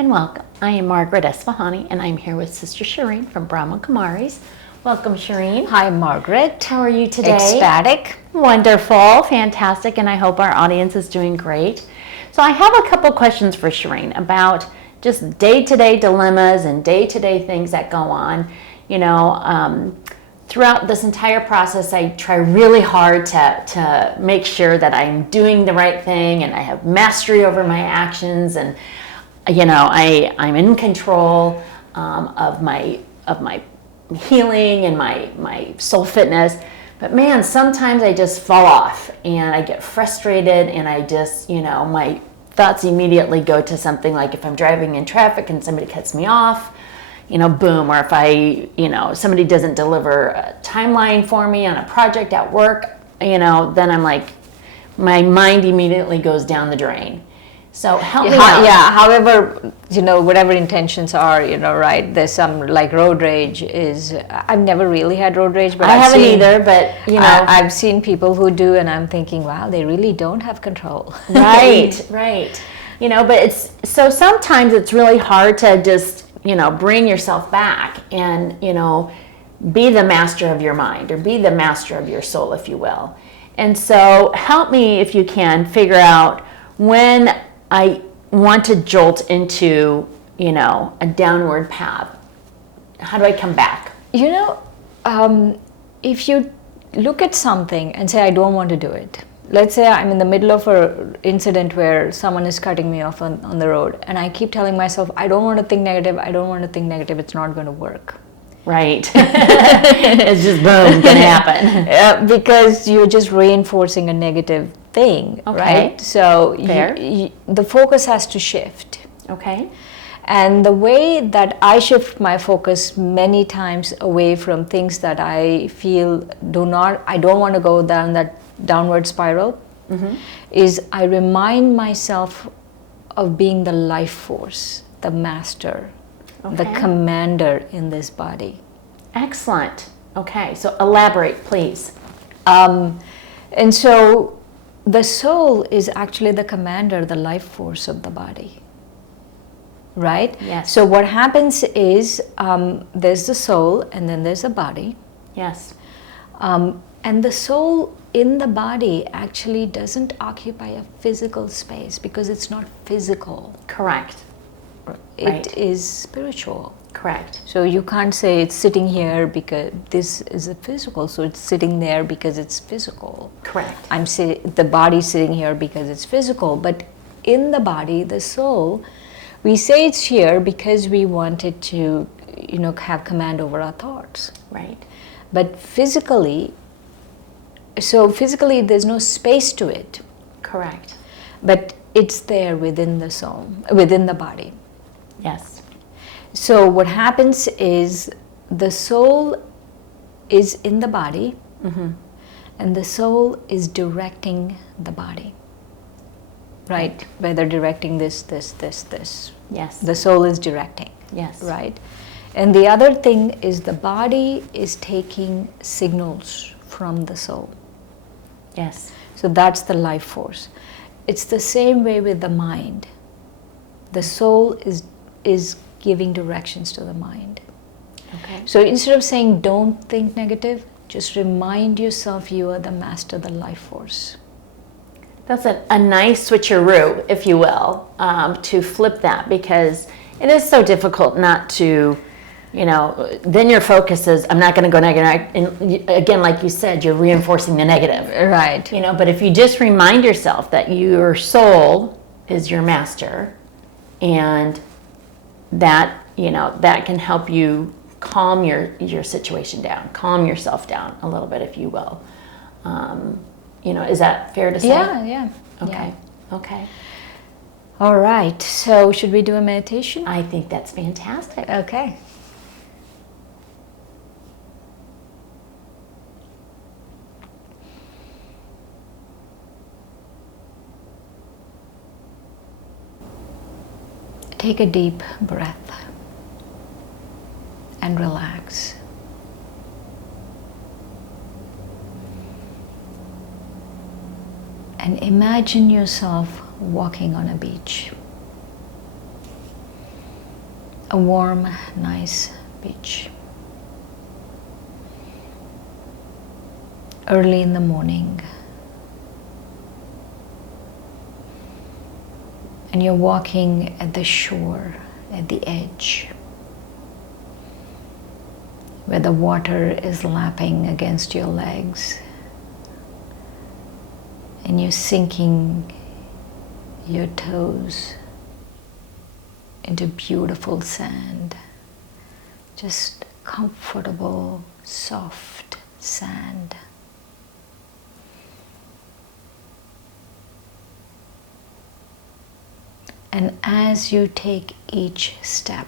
and welcome. I am Margaret Esfahani, and I'm here with Sister Shireen from Brahma Kumaris. Welcome, Shireen. Hi, Margaret. How are you today? Ecstatic. Wonderful, fantastic, and I hope our audience is doing great. So I have a couple questions for Shireen about just day-to-day dilemmas and day-to-day things that go on. Throughout this entire process, I try really hard to make sure that I'm doing the right thing and I have mastery over my actions, and I'm in control of my healing and my soul fitness. But man, sometimes I just fall off and I get frustrated, and I just, my thoughts immediately go to something like if I'm driving in traffic and somebody cuts me off, boom, or if somebody doesn't deliver a timeline for me on a project at work, then I'm like, my mind immediately goes down the drain. So help me out. Yeah, however, whatever intentions are, right, there's some, like road rage is, I've never really had road rage, but I haven't either, but I've seen people who do, and I'm thinking, wow, they really don't have control. Right. But it's, so sometimes it's really hard to just, bring yourself back and, be the master of your mind, or be the master of your soul, if you will. And so help me, if you can, figure out when I want to jolt into, a downward path. How do I come back? If you look at something and say, I don't want to do it. Let's say I'm in the middle of an incident where someone is cutting me off on the road, and I keep telling myself, I don't want to think negative, it's not going to work. Right. It's just boom, gonna happen. Because you're just reinforcing a negative thing, right? So the focus has to shift. Okay. And the way that I shift my focus many times away from things that I feel I don't want to go down that downward spiral, is I remind myself of being the life force, the master, the commander in this body. Excellent. Okay, so elaborate, please. And so the soul is actually the commander, the life force of the body. Right? Yes. So what happens is there's the soul, and then there's the body. Yes. And the soul in the body actually doesn't occupy a physical space because it's not physical. Correct. It is spiritual. Correct. So you can't say it's sitting here because this is a physical, so it's sitting there because it's physical. Correct. The body's sitting here because it's physical, but in the body, the soul, we say it's here because we want it to, have command over our thoughts. Right. But physically, there's no space to it. Correct. But it's there within the soul, within the body. Yes. So what happens is the soul is in the body, and the soul is directing the body. Right? Whether directing this. Yes. The soul is directing. Yes. Right? And the other thing is the body is taking signals from the soul. Yes. So that's the life force. It's the same way with the mind. The soul is giving directions to the mind. Okay. So instead of saying don't think negative, just remind yourself you are the master, the life force. That's a nice switcheroo, if you will, to flip that, because it is so difficult not to, then your focus is, I'm not going to go negative. And again, like you said, you're reinforcing the negative. Right. But if you just remind yourself that your soul is your master, and that, that can help you calm your situation down, calm yourself down a little bit, if you will. Is that fair to say? Yeah. Okay. Yeah. Okay. All right. So should we do a meditation? I think that's fantastic. Okay. Take a deep breath and relax. And imagine yourself walking on a beach. a warm, nice beach. Early in the morning. And you're walking at the shore, at the edge, where the water is lapping against your legs. And you're sinking your toes into beautiful sand, just comfortable, soft sand. And as you take each step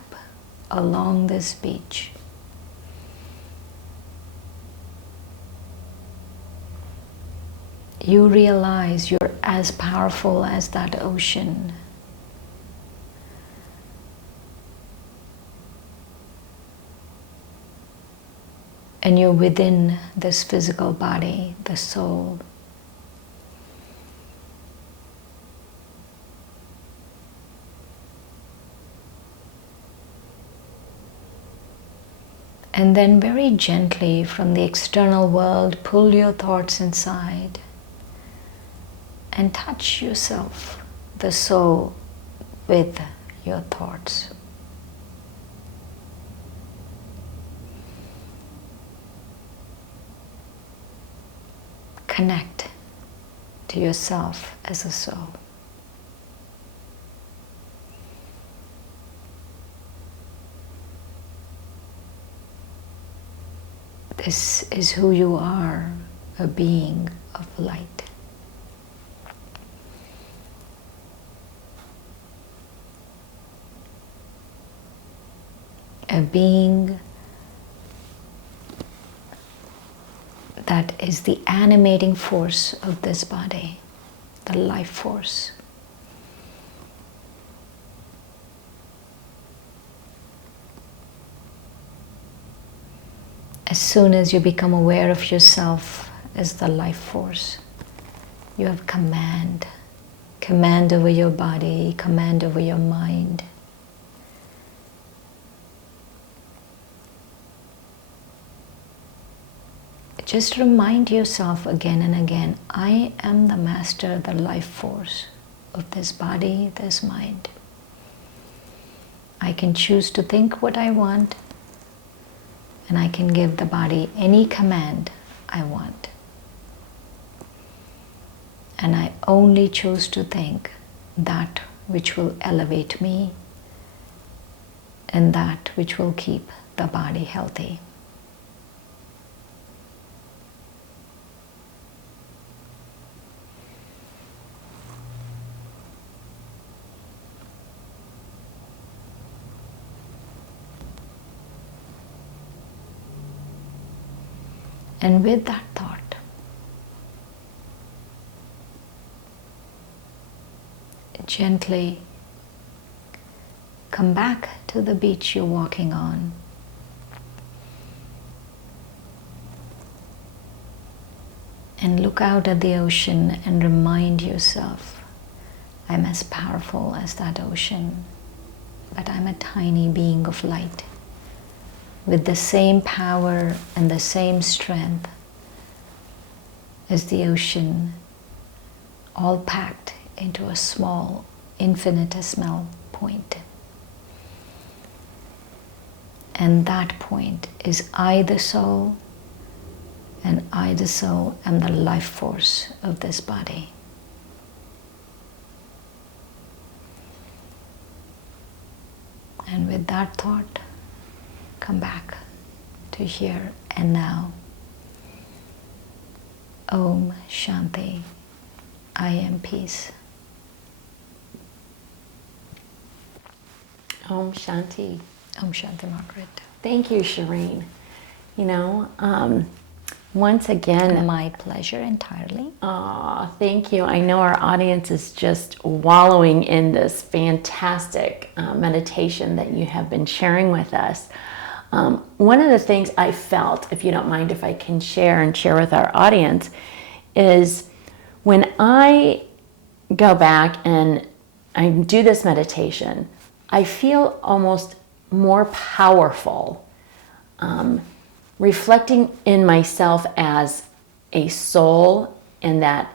along this beach, you realize you're as powerful as that ocean. And you're within this physical body, the soul. And then very gently from the external world, pull your thoughts inside and touch yourself, the soul, with your thoughts. Connect to yourself as a soul. This is who you are, a being of light. A being that is the animating force of this body, the life force. As soon as you become aware of yourself as the life force, you have command over your body, command over your mind. Just remind yourself again and again, I am the master, the life force of this body, this mind. I can choose to think what I want, and I can give the body any command I want. And I only choose to think that which will elevate me and that which will keep the body healthy. And with that thought, gently come back to the beach you're walking on. And look out at the ocean and remind yourself, I'm as powerful as that ocean, but I'm a tiny being of light, with the same power and the same strength as the ocean, all packed into a small, infinitesimal point. And that point is I, the soul, and I, the soul, am the life force of this body. And with that thought, come back to here and now. Om Shanti. I am peace. Om Shanti. Om Shanti, Margaret. Thank you, Shireen. Once again, My pleasure entirely. thank you. I know our audience is just wallowing in this fantastic meditation that you have been sharing with us. One of the things I felt, if you don't mind if I can share with our audience, is when I go back and I do this meditation, I feel almost more powerful, reflecting in myself as a soul, and that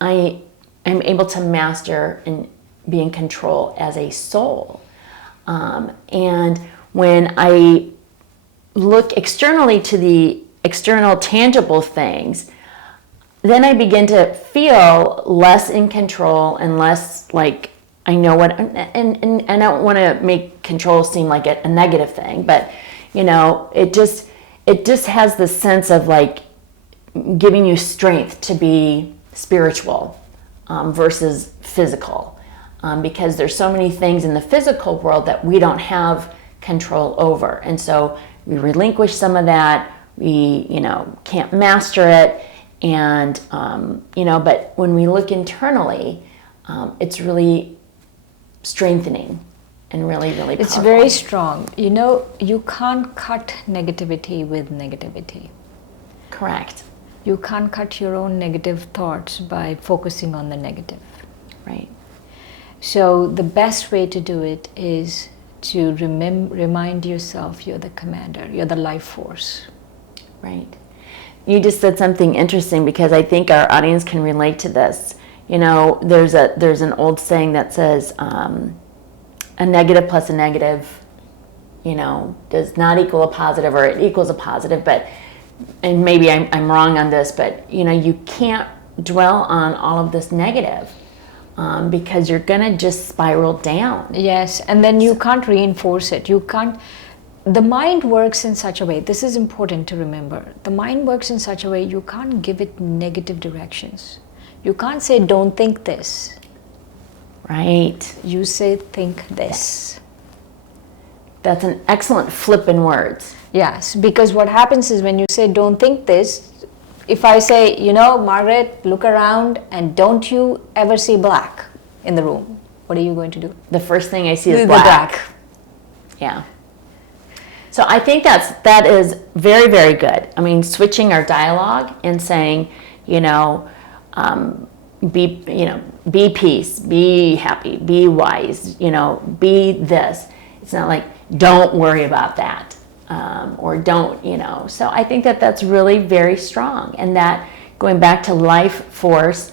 I am able to master and be in control as a soul. And when I look externally to the external tangible things, then I begin to feel less in control and less like I know what, and I don't want to make control seem like a negative thing, but it just has this sense of like giving you strength to be spiritual versus physical, because there's so many things in the physical world that we don't have control over, and so we relinquish some of that. We can't master it, and but when we look internally, it's really strengthening and really, really powerful. It's very strong. You can't cut negativity with negativity. Correct. You can't cut your own negative thoughts by focusing on the negative. Right. So the best way to do it is to remind yourself you're the commander, you're the life force. Right. You just said something interesting, because I think our audience can relate to this. There's an old saying that says a negative plus a negative, does not equal a positive, or it equals a positive. But, and maybe I'm wrong on this, but you can't dwell on all of this negative, because you're gonna just spiral down. Yes, and then you can't reinforce it. You can't. The mind works in such a way, this is important to remember, the mind works in such a way you can't give it negative directions. You can't say, don't think this. Right. You say, think this. That's an excellent flip in words. Yes, because what happens is when you say, don't think this, if I say, Margaret, look around and don't you ever see black in the room, what are you going to do? The first thing I see is black. Yeah. So I think that is very, very good. I mean, switching our dialogue and saying, be peace, be happy, be wise, be this. It's not like, don't worry about that, or don't, So I think that's really very strong. And that, going back to life force,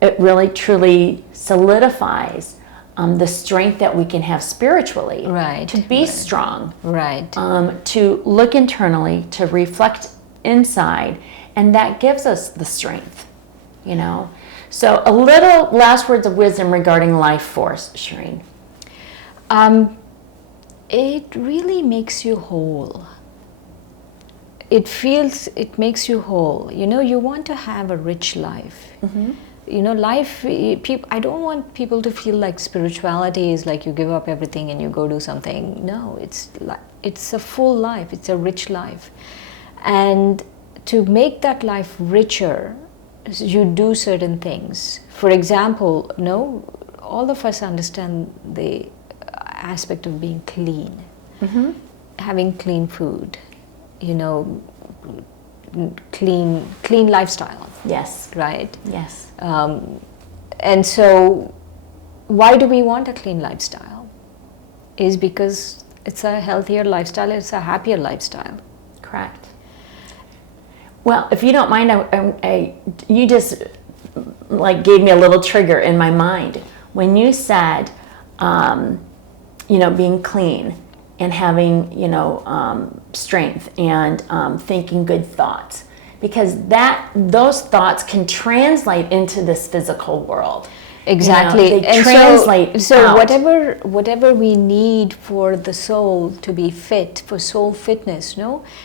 it really truly solidifies the strength that we can have spiritually, right, to be strong, right, to look internally, to reflect inside, and that gives us the strength, So a little last words of wisdom regarding life force, Shireen. It really makes you whole. It makes you whole. You want to have a rich life. Mm-hmm. Life, I don't want people to feel like spirituality is like you give up everything and you go do something. No, it's a full life, it's a rich life. And to make that life richer, you do certain things. For example, all of us understand the aspect of being clean, mm-hmm. having clean food, clean lifestyle. Yes. Right? Yes. And so why do we want a clean lifestyle? Is because it's a healthier lifestyle, it's a happier lifestyle. Correct. Well, if you don't mind, you just like gave me a little trigger in my mind when you said, being clean and having, strength and thinking good thoughts, because those thoughts can translate into this physical world. Exactly. They and translate so out. whatever we need for the soul to be fit, for soul fitness,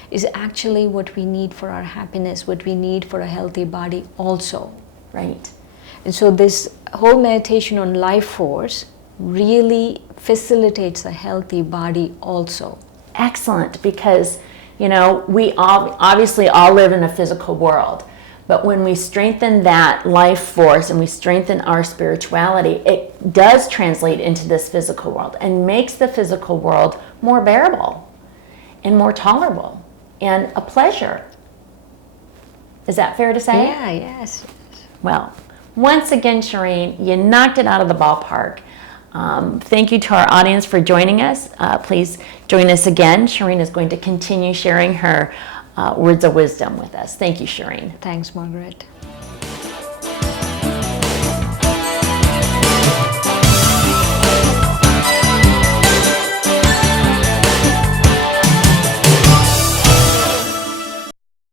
is actually what we need for our happiness, what we need for a healthy body also. Right. And so this whole meditation on life force really facilitates a healthy body also. Excellent, because we obviously all live in a physical world, but when we strengthen that life force and we strengthen our spirituality, it does translate into this physical world and makes the physical world more bearable and more tolerable and a pleasure. Is that fair to say? Yeah, yes. Well, once again, Shireen, you knocked it out of the ballpark. Thank you to our audience for joining us. Please join us again. Shireen is going to continue sharing her words of wisdom with us. Thank you, Shireen. Thanks, Margaret.